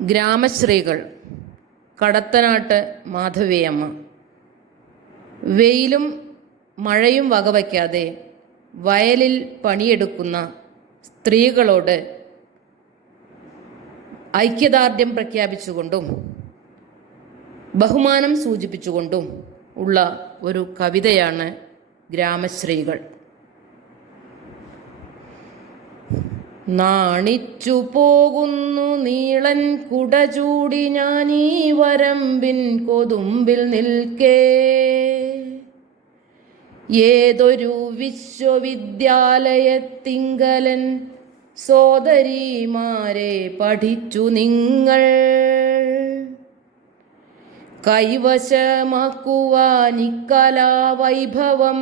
ഗ്രാമശ്രീകൾ കടത്തനാട്ട് മാധവിയമ്മ. വെയിലും മഴയും വകവയ്ക്കാതെ വയലിൽ പണിയെടുക്കുന്ന സ്ത്രീകളോട് ഐക്യദാർഢ്യം പ്രഖ്യാപിച്ചുകൊണ്ടും ബഹുമാനം സൂചിപ്പിച്ചുകൊണ്ടും ഉള്ള ഒരു കവിതയാണ് ഗ്രാമശ്രീകൾ. നാണിച്ചു പോകുന്നു നീളൻ കുടചൂടി ഞാനീ വരമ്പിൻ കൊതുമ്പിൽ നിൽക്കേ, ഏതൊരു വിശ്വവിദ്യാലയത്തിങ്കലൻ സോദരീമാരെ പഠിച്ചു നിങ്ങൾ, കൈവശമാക്കുവാനിക്കലാവൈഭവം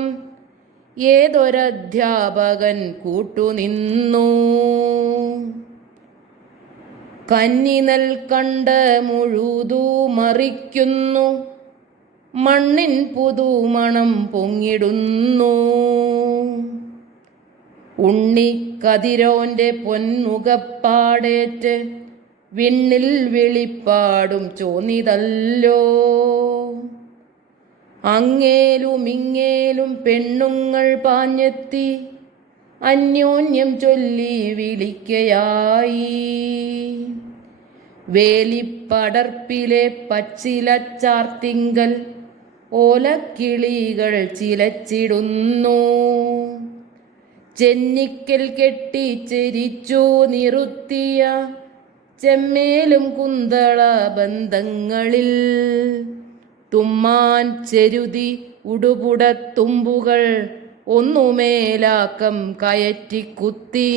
ഏതൊരധ്യാപകൻ കൂട്ടുനിന്നു. കന്നിനൽ കണ്ട് മുഴുതു മറിക്കുന്നു, മണ്ണിൻ പുതുമണം പൊങ്ങിടുന്നു. ഉണ്ണിക്കതിരോന്റെ പൊന്മുഖപ്പാടേറ്റ് വിണ്ണിൽ വിളിപ്പാടും ചോന്നിതല്ലോ. അങ്ങേലും ഇങ്ങേലും പെണ്ണുങ്ങൾ പാഞ്ഞെത്തി അന്യോന്യം ചൊല്ലി വിളിക്കയായി. വേലിപ്പടർപ്പിലെ പച്ചിലച്ചാർത്തിങ്കൽ ഓലക്കിളികൾ ചിലച്ചിടുന്നു. ചെന്നിക്കൽ കെട്ടി ചെരിച്ചു നിറുത്തിയ ചെമ്മേലും കുന്തള ബന്ധങ്ങളിൽ തുമ്മാൻ ചെരുതി ഉടുപുടത്തുമ്പുകൾ ഒന്നുമേലാക്കം കയറ്റിക്കുത്തി.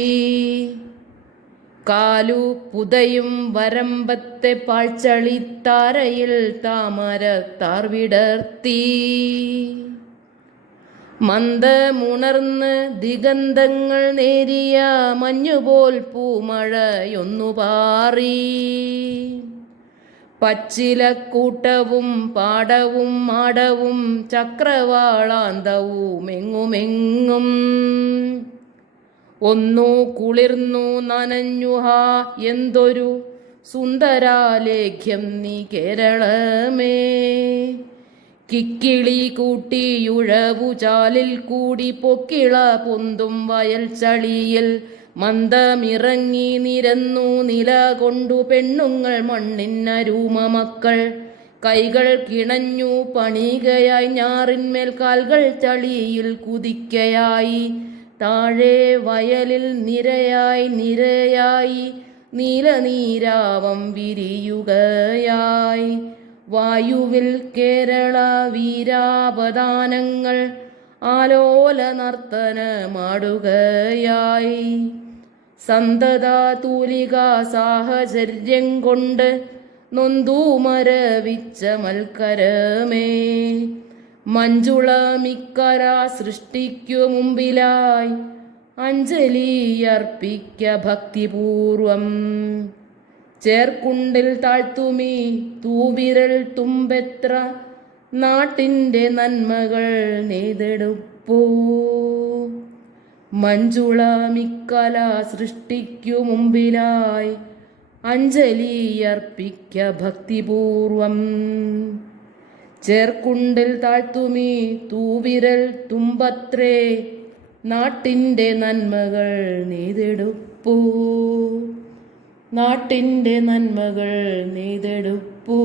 കാലു പുതയും വരമ്പത്തെ പാഴ്ചളിത്താരയിൽ താമര താർവിടർത്തി. മന്ദമുണർന്ന് ദിഗന്ധങ്ങൾ നേരിയ മഞ്ഞുപോൽ പൂമഴയൊന്നു പാറി. പച്ചിലക്കൂട്ടവും പാടവും മാടവും ചക്രവാളാന്തവും എങ്ങുമെങ്ങും ഒന്നു കുളിർന്നു നനഞ്ഞുഹാ, എന്തൊരു സുന്ദരാലേഖ്യം നീ കേരളമേ. കിക്കിളി കൂട്ടിയുഴവുചാലിൽ കൂടി പൊക്കിള പൊന്തും വയൽ ചളിയിൽ മന്ദമിറങ്ങി നിരന്നു നില കൊണ്ടു പെണ്ണുങ്ങൾ മണ്ണിനരൂമ മക്കൾ. കൈകൾ കിണഞ്ഞു പണികയായി ഞാറിന്മേൽ കാൽകൾ ചളിയിൽ കുതിക്കയായി. താഴെ വയലിൽ നിരയായി നിരയായി നീലനീരാവം വിരിയുകയായി. വായുവിൽ കേരള വീരാപദാനങ്ങൾ ആലോല നർത്തനമാടുകയായി. സന്തതാതൂലിക സാഹചര്യം കൊണ്ട് നൊന്തുമരവിച്ച മൽക്കരമേ, മഞ്ജുളമിക്കര സൃഷ്ടിക്കു മുമ്പിലായി അഞ്ജലിയർപ്പിക്ക ഭക്തിപൂർവം. ചേർക്കുണ്ടിൽ താഴ്ത്തുമീ തൂവിരൽ തുമ്പെത്ര നാട്ടിൻ്റെ നന്മകൾ നെയ്തെടുപ്പൂ. മഞ്ജുളമിക്കല സൃഷ്ടിക്കു മുമ്പിലായി അഞ്ജലിയർപ്പിക്ക ഭക്തിപൂർവം. ചേർക്കുണ്ടിൽ താഴ്ത്തുമീ തൂവിരൽ തുമ്പത്രേ നാട്ടിൻ്റെ നന്മകൾ നെയ്തെടുപ്പൂ. നാട്ടിൻ്റെ നന്മകൾ നെയ്തെടുപ്പൂ.